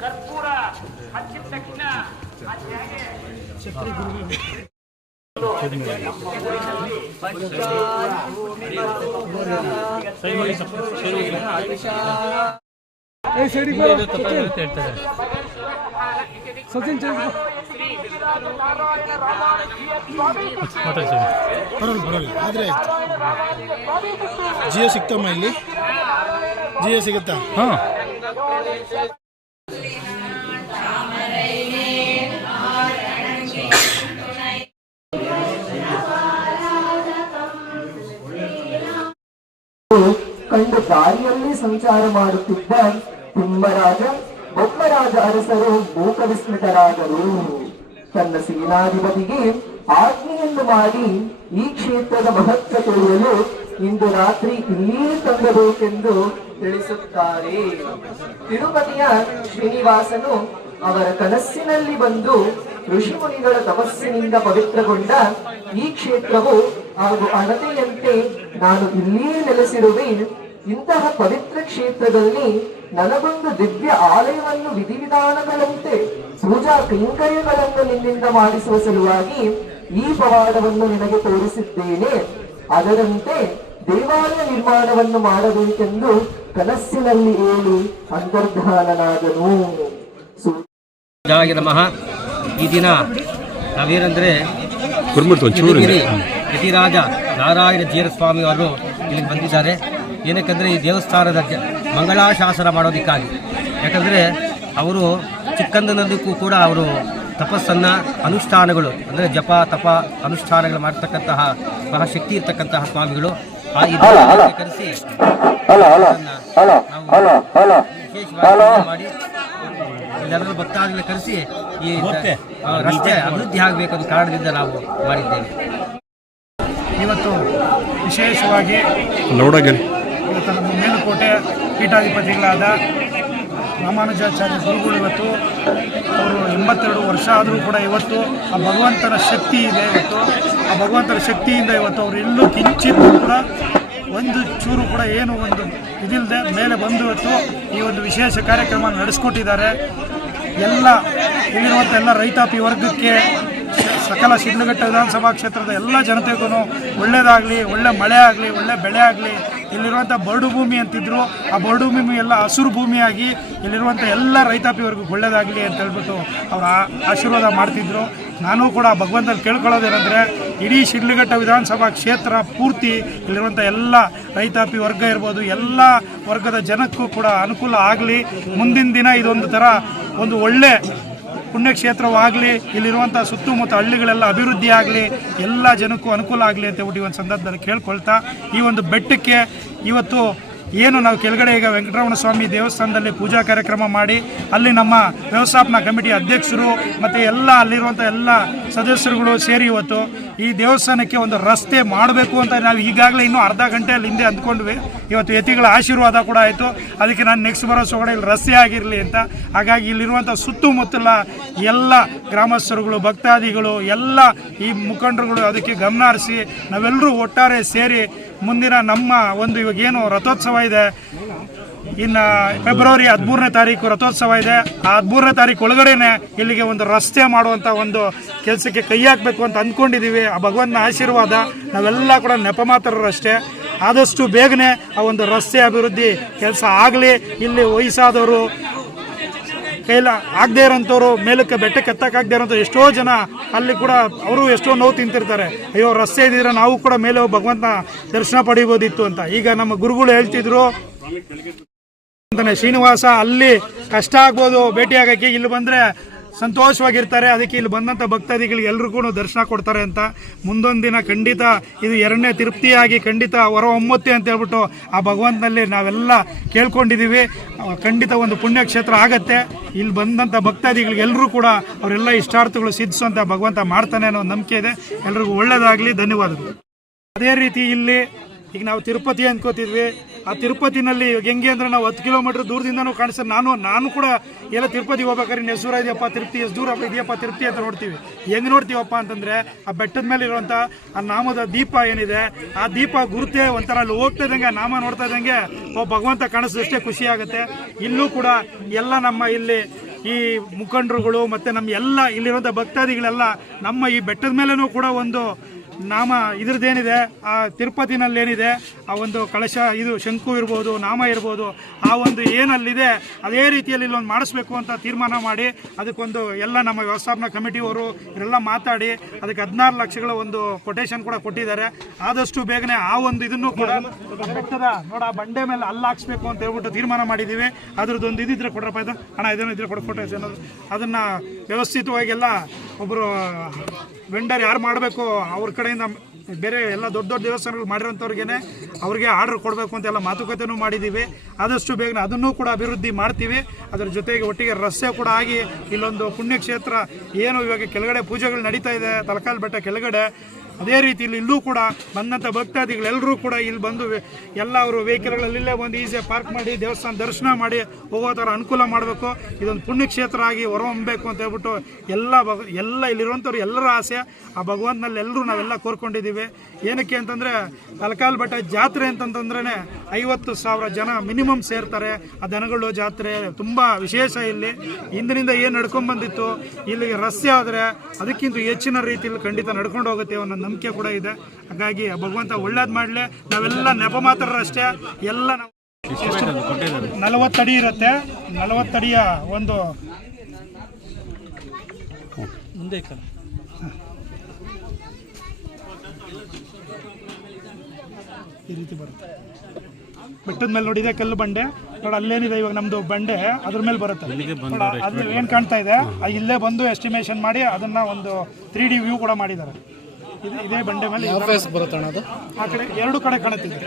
ಕರ್ಪೂರ ಹಚ್ಚಿದ ತಕ್ಷಣ ಆದರೆ ಜಿಯೋ ಸಿಗ್ತಮ್ಮ ಇಲ್ಲಿ ಜಿಯೋ ಸಿಗುತ್ತಾ? ಹಾಂ. ಕಂಡು ದಾರಿಯಲ್ಲಿ ಸಂಚಾರ ಮಾಡುತ್ತಿದ್ದ ತಿಮ್ಮರಾಜ ಬೊಮ್ಮರಾಜ ಅರಸರು ಮೂಕ ವಿಸ್ಮಿತರಾದರು. ತನ್ನ ಸೇನಾಧಿಪತಿಗೆ ಆಜ್ಞೆಯನ್ನು ಮಾಡಿ ಈ ಕ್ಷೇತ್ರದ ಮಹತ್ವ ತಿಳಿಯಲು ಇಂದು ರಾತ್ರಿ ಇಲ್ಲಿಯೇ ತಂಗಬೇಕೆಂದು ತಿಳಿಸುತ್ತಾರೆ. ತಿರುಪತಿಯ ಶ್ರೀನಿವಾಸನು ಅವರ ಕನಸಿನಲ್ಲಿ ಬಂದು ಋಷಿಮುನಿಗಳ ತಪಸ್ಸಿನಿಂದ ಪವಿತ್ರಗೊಂಡ ಈ ಕ್ಷೇತ್ರವು ಹಾಗೂ ಅಣತೆಯಂತೆ ನಾನು ಇಲ್ಲಿಯೇ ನೆಲೆಸಿರುವೆ. ಇಂತಹ ಪವಿತ್ರ ಕ್ಷೇತ್ರದಲ್ಲಿ ನನಗೊಂದು ದಿವ್ಯ ಆಲಯವನ್ನು ವಿಧಿವಿಧಾನಗಳಂತೆ ಪೂಜಾ ಕೈಂಕರ್ಯಗಳನ್ನು ನಿನ್ನಿಂದ ಮಾಡಿಸುವ ಸಲುವಾಗಿ ಈ ಪವಾಡವನ್ನು ನಿನಗೆ ತೋರಿಸಿದ್ದೇನೆ. ಅದರಂತೆ ದೇವಾಲಯ ನಿರ್ಮಾಣವನ್ನು ಮಾಡಬೇಕೆಂದು ಕನಸಿನಲ್ಲಿ ಹೇಳಿ ಅಂತರ್ಧಾನನಾದನು. ನಮಃ. ಈ ದಿನ ನಾವೇನೆಂದರೆ ಯತಿರಾಜ ನಾರಾಯಣ ಜೀರ ಸ್ವಾಮಿ ಅವರು ಇಲ್ಲಿಗೆ ಬಂದಿದ್ದಾರೆ. ಏನಕ್ಕೆಂದರೆ ಈ ದೇವಸ್ಥಾನದ ಮಂಗಳಾಶಾಸನ ಮಾಡೋದಕ್ಕಾಗಿ. ಯಾಕಂದರೆ ಅವರು ಚಿಕ್ಕಂದಿನದಕ್ಕೂ ಕೂಡ ಅವರು ತಪಸ್ಸನ್ನು ಅನುಷ್ಠಾನಗಳು ಅಂದರೆ ಜಪ ತಪ ಅನುಷ್ಠಾನಗಳು ಮಾಡ್ತಕ್ಕಂತಹ ಬಹಳ ಶಕ್ತಿ ಇರ್ತಕ್ಕಂತಹ ಸ್ವಾಮಿಗಳು. ಕರೆಸಿ ಮಾಡಿ ಎಲ್ಲರೂ ಭಕ್ತಾದಿಗಳು ಕರೆಸಿ ಈ ರಸ್ತೆ ಅಭಿವೃದ್ಧಿ ಆಗಬೇಕನ್ನೋ ಕಾರಣದಿಂದ ನಾವು ಮಾಡಿದ್ದೇವೆ. ಇವತ್ತು ವಿಶೇಷವಾಗಿ ಇವತ್ತು ನಮ್ಮ ಮೇಲುಕೋಟೆ ಪೀಠಾಧಿಪತಿಗಳಾದ ರಾಮಾನುಜಾಚಾರ್ಯ ಗುರುಗಳು ಇವತ್ತು ಅವರು 82 ವರ್ಷ ಆದರೂ ಕೂಡ ಇವತ್ತು ಆ ಭಗವಂತನ ಶಕ್ತಿ ಇದೆ. ಇವತ್ತು ಆ ಭಗವಂತನ ಶಕ್ತಿಯಿಂದ ಇವತ್ತು ಅವರು ಎಲ್ಲೂ ಕಿಂಚಿತ್ತೂ ಕೂಡ ಒಂದು ಚೂರು ಕೂಡ ಏನು ಒಂದು ಇದಿಲ್ಲದೆ ಮೇಲೆ ಬಂದು ಇವತ್ತು ಈ ಒಂದು ವಿಶೇಷ ಕಾರ್ಯಕ್ರಮ ನಡೆಸ್ಕೊಟ್ಟಿದ್ದಾರೆ. ಎಲ್ಲ ಇಲ್ಲಿರುವಂಥ ಎಲ್ಲ ರೈತಾಪಿ ವರ್ಗಕ್ಕೆ ಸಕಲ ಶಿಡ್ಲಘಟ್ಟ ವಿಧಾನಸಭಾ ಕ್ಷೇತ್ರದ ಎಲ್ಲ ಜನತೆಗೂ ಒಳ್ಳೆಯದಾಗಲಿ, ಒಳ್ಳೆ ಮಳೆ ಆಗಲಿ, ಒಳ್ಳೆ ಬೆಳೆ ಆಗಲಿ. ಇಲ್ಲಿರುವಂಥ ಬರಡು ಭೂಮಿ ಅಂತಿದ್ರು, ಆ ಬರಡು ಭೂಮಿ ಎಲ್ಲ ಹಸಿರು ಭೂಮಿಯಾಗಿ ಇಲ್ಲಿರುವಂಥ ಎಲ್ಲ ರೈತಾಪಿ ವರ್ಗಕ್ಕೆ ಒಳ್ಳೆಯದಾಗಲಿ ಅಂತ ಹೇಳ್ಬಿಟ್ಟು ಅವರ ಆಶೀರ್ವಾದ ಮಾಡ್ತಿದ್ರು. ನಾನು ಕೂಡ ಭಗವಂತನ ಕೇಳ್ಕೊಳ್ಳೋದೇನೆಂದರೆ ಇಡೀ ಶಿಡ್ಲಘಟ್ಟ ವಿಧಾನಸಭಾ ಕ್ಷೇತ್ರ ಪೂರ್ತಿ ಇಲ್ಲಿರುವಂಥ ಎಲ್ಲ ರೈತಾಪಿ ವರ್ಗ ಇರ್ಬೋದು, ಎಲ್ಲ ವರ್ಗದ ಜನಕ್ಕೂ ಕೂಡ ಅನುಕೂಲ ಆಗಲಿ. ಮುಂದಿನ ದಿನ ಇದೊಂದು ಥರ ಒಂದು ಒಳ್ಳೆ ಪುಣ್ಯಕ್ಷೇತ್ರವಾಗಲಿ, ಇಲ್ಲಿರುವಂಥ ಸುತ್ತಮುತ್ತ ಹಳ್ಳಿಗಳೆಲ್ಲ ಅಭಿವೃದ್ಧಿ ಆಗಲಿ, ಎಲ್ಲ ಜನಕ್ಕೂ ಅನುಕೂಲ ಆಗಲಿ ಅಂತ ಹೇಳ್ಬಿಟ್ಟು ಈ ಒಂದು ಸಂದರ್ಭದಲ್ಲಿ ಕೇಳ್ಕೊಳ್ತಾ, ಈ ಒಂದು ಬೆಟ್ಟಕ್ಕೆ ಇವತ್ತು ಏನು ನಾವು ಕೆಳಗಡೆ ಈಗ ವೆಂಕಟರಮಣ ಸ್ವಾಮಿ ದೇವಸ್ಥಾನದಲ್ಲಿ ಪೂಜಾ ಕಾರ್ಯಕ್ರಮ ಮಾಡಿ ಅಲ್ಲಿ ನಮ್ಮ ವ್ಯವಸ್ಥಾಪನಾ ಕಮಿಟಿ ಅಧ್ಯಕ್ಷರು ಮತ್ತು ಎಲ್ಲ ಅಲ್ಲಿರುವಂಥ ಎಲ್ಲ ಸದಸ್ಯರುಗಳು ಸೇರಿ ಇವತ್ತು ಈ ದೇವಸ್ಥಾನಕ್ಕೆ ಒಂದು ರಸ್ತೆ ಮಾಡಬೇಕು ಅಂತ ನಾವು ಈಗಾಗಲೇ ಇನ್ನೂ ಅರ್ಧ ಗಂಟೆಯಲ್ಲಿ ಹಿಂದೆ ಅಂದ್ಕೊಂಡ್ವಿ. ಇವತ್ತು ಯತಿಗಳ ಆಶೀರ್ವಾದ ಕೂಡ ಆಯಿತು. ಅದಕ್ಕೆ ನಾನು ನೆಕ್ಸ್ಟ್ ಬರೋ ಸೊಗಡೆ ಇಲ್ಲಿ ರಸ್ತೆ ಆಗಿರಲಿ ಅಂತ. ಹಾಗಾಗಿ ಇಲ್ಲಿರುವಂಥ ಸುತ್ತಮುತ್ತಲ ಎಲ್ಲ ಗ್ರಾಮಸ್ಥರುಗಳು, ಭಕ್ತಾದಿಗಳು, ಎಲ್ಲ ಈ ಮುಖಂಡರುಗಳು ಅದಕ್ಕೆ ಗಮನ ಹರಿಸಿ ನಾವೆಲ್ಲರೂ ಒಟ್ಟಾರೆ ಸೇರಿ ಮುಂದಿನ ನಮ್ಮ ಒಂದು ಇವಾಗೇನು ರಥೋತ್ಸವ ಇದೆ, ಇನ್ನು ಫೆಬ್ರವರಿ 13ನೇ ತಾರೀಕು ರಥೋತ್ಸವ ಇದೆ. ಆ 13ನೇ ತಾರೀಕು ಒಳಗಡೆನೆ ಇಲ್ಲಿಗೆ ಒಂದು ರಸ್ತೆ ಮಾಡುವಂಥ ಒಂದು ಕೆಲಸಕ್ಕೆ ಕೈ ಹಾಕಬೇಕು ಅಂತ ಅಂದ್ಕೊಂಡಿದ್ದೀವಿ. ಆ ಭಗವಂತನ ಆಶೀರ್ವಾದ, ನಾವೆಲ್ಲ ಕೂಡ ನೆಪ ಮಾತ್ರರಷ್ಟೇ. ಆದಷ್ಟು ಬೇಗನೆ ಆ ಒಂದು ರಸ್ತೆ ಅಭಿವೃದ್ಧಿ ಕೆಲಸ ಆಗಲಿ. ಇಲ್ಲಿ ವಯಸ್ಸಾದವರು, ಕೈಲ ಆಗದೇ ಇರೋಂಥವ್ರು, ಮೇಲಕ್ಕೆ ಬೆಟ್ಟಕ್ಕೆ ಎತ್ತಕ್ಕಾಗದೇ ಇರೋಂಥ ಎಷ್ಟೋ ಜನ ಅಲ್ಲಿ ಕೂಡ ಅವರು ಎಷ್ಟೋ ನೋವು ತಿಂತಿರ್ತಾರೆ. ಅಯ್ಯೋ ರಸ್ತೆ ಇದ್ದಿದ್ರೆ ನಾವು ಕೂಡ ಮೇಲೆ ಹೋಗಿ ಭಗವಂತನ ದರ್ಶನ ಪಡಿಬೋದಿತ್ತು ಅಂತ. ಈಗ ನಮ್ಮ ಗುರುಗಳು ಹೇಳ್ತಿದ್ರು ಶ್ರೀನಿವಾಸ ಅಲ್ಲಿ ಕಷ್ಟ ಆಗ್ಬೋದು ಭೇಟಿ ಆಗೋಕ್ಕೆ, ಇಲ್ಲಿ ಬಂದರೆ ಸಂತೋಷವಾಗಿರ್ತಾರೆ. ಅದಕ್ಕೆ ಇಲ್ಲಿ ಬಂದಂಥ ಭಕ್ತಾದಿಗಳಿಗೆ ಎಲ್ರಿಗೂ ದರ್ಶನ ಕೊಡ್ತಾರೆ ಅಂತ. ಮುಂದೊಂದು ದಿನ ಖಂಡಿತ ಇದು 2ನೇ ತಿರುಪ್ತಿಯಾಗಿ ಖಂಡಿತ ಹೊರ ಹೊಮ್ಮುತ್ತೆ ಅಂತ ಹೇಳ್ಬಿಟ್ಟು ಆ ಭಗವಂತನಲ್ಲಿ ನಾವೆಲ್ಲ ಕೇಳ್ಕೊಂಡಿದ್ದೀವಿ. ಖಂಡಿತ ಒಂದು ಪುಣ್ಯಕ್ಷೇತ್ರ ಆಗತ್ತೆ. ಇಲ್ಲಿ ಬಂದಂಥ ಭಕ್ತಾದಿಗಳಿಗೆ ಎಲ್ಲರೂ ಕೂಡ ಅವರೆಲ್ಲ ಇಷ್ಟಾರ್ಥಗಳು ಸಿದ್ಧಿಸುವಂಥ ಭಗವಂತ ಮಾಡ್ತಾನೆ ಅನ್ನೋ ನಂಬಿಕೆ ಇದೆ. ಎಲ್ರಿಗೂ ಒಳ್ಳೆಯದಾಗಲಿ. ಧನ್ಯವಾದಗಳು. ಅದೇ ರೀತಿ ಇಲ್ಲಿ ಈಗ ನಾವು ತಿರುಪತಿ ಅಂದ್ಕೋತಿದ್ವಿ. ಆ ತಿರುಪತಿನಲ್ಲಿ ಹೆಂಗೆ ಅಂದರೆ ನಾವು 10 ಕಿಲೋಮೀಟರ್ ದೂರದಿಂದನೂ ಕಾಣಿಸ್ತಾರೆ. ನಾನು ಕೂಡ ಎಲ್ಲ ತಿರುಪತಿಗೆ ಹೋಗ್ಬೇಕಾದ್ರೆ ಹೆಸರು ಇದೆಯಪ್ಪ ತಿರುಪತಿ, ಎಷ್ಟು ದೂರ ಇದೆಯಪ್ಪ ತಿರುಪತಿ ಅಂತ ನೋಡ್ತೀವಿ. ಹೆಂಗೆ ನೋಡ್ತೀವಪ್ಪ ಅಂತಂದರೆ ಆ ಬೆಟ್ಟದ ಮೇಲೆ ಇರುವಂಥ ಆ ನಾಮದ ದೀಪ ಏನಿದೆ, ಆ ದೀಪ ಗುರುತೇ ಒಂಥರ ಅಲ್ಲಿ ಹೋಗ್ತಾ ಇದ್ದಂಗೆ, ಆ ನಾಮ ನೋಡ್ತಾ ಇದ್ದಂಗೆ ಭಗವಂತ ಕಾಣಿಸಿದಷ್ಟೇ ಖುಷಿ ಆಗುತ್ತೆ. ಇಲ್ಲೂ ಕೂಡ ಎಲ್ಲ ನಮ್ಮ ಇಲ್ಲಿ ಈ ಮುಖಂಡರುಗಳು ಮತ್ತು ನಮ್ಮ ಎಲ್ಲ ಇಲ್ಲಿರುವಂಥ ಭಕ್ತಾದಿಗಳೆಲ್ಲ ನಮ್ಮ ಈ ಬೆಟ್ಟದ ಮೇಲೂ ಕೂಡ ಒಂದು ನಾಮ ಇದ್ರದ್ದೇನಿದೆ, ಆ ತಿರುಪತಿನಲ್ಲಿ ಏನಿದೆ ಆ ಒಂದು ಕಳಶ, ಇದು ಶಂಕು ಇರ್ಬೋದು, ನಾಮ ಇರ್ಬೋದು, ಆ ಒಂದು ಏನಲ್ಲಿದೆ ಅದೇ ರೀತಿಯಲ್ಲಿ ಇಲ್ಲೊಂದು ಮಾಡಿಸ್ಬೇಕು ಅಂತ ತೀರ್ಮಾನ ಮಾಡಿ ಅದಕ್ಕೊಂದು ಎಲ್ಲ ನಮ್ಮ ವ್ಯವಸ್ಥಾಪನಾ ಕಮಿಟಿಯವರು ಇವರೆಲ್ಲ ಮಾತಾಡಿ ಅದಕ್ಕೆ 16 ಲಕ್ಷಗಳ ಒಂದು ಕೊಟೇಶನ್ ಕೂಡ ಕೊಟ್ಟಿದ್ದಾರೆ. ಆದಷ್ಟು ಬೇಗನೆ ಆ ಒಂದು ಇದನ್ನು ಕೂಡ ಬೆಟ್ಟದ ಆ ಬಂಡೆ ಮೇಲೆ ಹಾಕ್ಸ್ಬೇಕು ಅಂತ ಹೇಳ್ಬಿಟ್ಟು ತೀರ್ಮಾನ ಮಾಡಿದ್ದೀವಿ. ಅದ್ರದ್ದೊಂದು ಇದಿದ್ರೆ ಕೊಡ್ರಪ್ಪ, ಇದು ಹಣ ಇದನ್ನು ಇದ್ರೆ ಕೊಟೇಶನ್ ಅದನ್ನು ವ್ಯವಸ್ಥಿತವಾಗಿ ಎಲ್ಲ ಒಬ್ಬರು ವೆಂಡರ್ ಯಾರು ಮಾಡಬೇಕು ಅವ್ರ ಕಡೆಯಿಂದ ಬೇರೆ ಎಲ್ಲ ದೊಡ್ಡ ದೊಡ್ಡ ದೇವಸ್ಥಾನಗಳು ಮಾಡಿರೋಂಥವ್ರಿಗೆ ಅವ್ರಿಗೆ ಆರ್ಡರ್ ಕೊಡಬೇಕು ಅಂತೆಲ್ಲ ಮಾತುಕತೆನೂ ಮಾಡಿದ್ದೀವಿ. ಆದಷ್ಟು ಬೇಗನೆ ಅದನ್ನೂ ಕೂಡ ಅಭಿವೃದ್ಧಿ ಮಾಡ್ತೀವಿ. ಅದರ ಜೊತೆಗೆ ಒಟ್ಟಿಗೆ ರಸ್ತೆ ಕೂಡ ಆಗಿ ಇಲ್ಲೊಂದು ಪುಣ್ಯಕ್ಷೇತ್ರ ಏನು ಇವಾಗ ಕೆಳಗಡೆ ಪೂಜೆಗಳು ನಡೀತಾ ಇದೆ ತಲಕಾಲ್ ಬೆಟ್ಟ ಕೆಳಗಡೆ, ಅದೇ ರೀತಿ ಇಲ್ಲೂ ಕೂಡ ಬಂದಂಥ ಭಕ್ತಾದಿಗಳೆಲ್ಲರೂ ಕೂಡ ಇಲ್ಲಿ ಬಂದು ಎಲ್ಲ ಅವರು ವೆಹಿಕಲ್ಗಳಲ್ಲೇ ಬಂದು ಈಸಿಯಾಗಿ ಪಾರ್ಕ್ ಮಾಡಿ ದೇವಸ್ಥಾನ ದರ್ಶನ ಮಾಡಿ ಹೋಗೋ ಥರ ಅನುಕೂಲ ಮಾಡಬೇಕು. ಇದೊಂದು ಪುಣ್ಯಕ್ಷೇತ್ರ ಆಗಿ ಹೊರಹೊಮ್ಮಬೇಕು ಅಂತ ಹೇಳ್ಬಿಟ್ಟು ಎಲ್ಲ ಇಲ್ಲಿರುವಂಥವ್ರು ಎಲ್ಲರ ಆಸೆ. ಆ ಭಗವಂತನಲ್ಲಿ ಎಲ್ಲರೂ ನಾವೆಲ್ಲ ಕೋರ್ಕೊಂಡಿದ್ದೀವಿ. ಏನಕ್ಕೆ ಅಂತಂದರೆ ತಲಕಾಲ್ ಬೆಟ್ಟ ಜಾತ್ರೆ ಅಂತಂತಂದ್ರೇ 50,000 ಜನ ಮಿನಿಮಮ್ ಸೇರ್ತಾರೆ. ಆ ದನಗಳು ಜಾತ್ರೆ ತುಂಬ ವಿಶೇಷ. ಇಲ್ಲಿ ಹಿಂದಿನಿಂದ ಏನು ನಡ್ಕೊಂಡ್ಬಂದಿತ್ತು ಇಲ್ಲಿಗೆ ರಸ್ತೆ ಆದರೆ ಅದಕ್ಕಿಂತ ಹೆಚ್ಚಿನ ರೀತಿಯಲ್ಲಿ ಖಂಡಿತ ನಡ್ಕೊಂಡು ಹೋಗುತ್ತೆ ಅನ್ನೋ ನಂಬಿಕೆ ಕೂಡ ಇದೆ. ಹಾಗಾಗಿ ಭಗವಂತ ಒಳ್ಳೇದು ಮಾಡಲಿ. ನಾವೆಲ್ಲ ನೆಪ ಮಾತಾಡೋರಷ್ಟೇ. ಎಲ್ಲ ನಾವು 40 ಅಡಿ ಇರುತ್ತೆ. 40 ಅಡಿಯ ಒಂದು ಮುಂದೆ ಈ ರೀತಿ ಬರುತ್ತೆ. ಬೆಟ್ಟದ ಮೇಲೆ ನೋಡಿದೆ ಕಲ್ಲು ಬಂಡೆ ನೋಡಿ, ಅಲ್ಲೇನಿದೆ ಇವಾಗ ನಮ್ದು ಬಂಡೆ ಅದ್ರ ಮೇಲೆ ಬರುತ್ತೆ. ಅದು ಏನು ಕಾಣ್ತಾ ಇದೆ ಇಲ್ಲೇ ಬಂದು ಎಸ್ಟಿಮೇಷನ್ ಮಾಡಿ ಅದನ್ನ ಒಂದು 3D ವ್ಯೂ ಕೂಡ ಮಾಡಿದ್ದಾರೆ. ಇದೇ ಬಂಡೆ ಮೇಲೆ ಆ ಕಡೆ 2 ಕಡೆ ಕಾಣುತ್ತಿದೆ.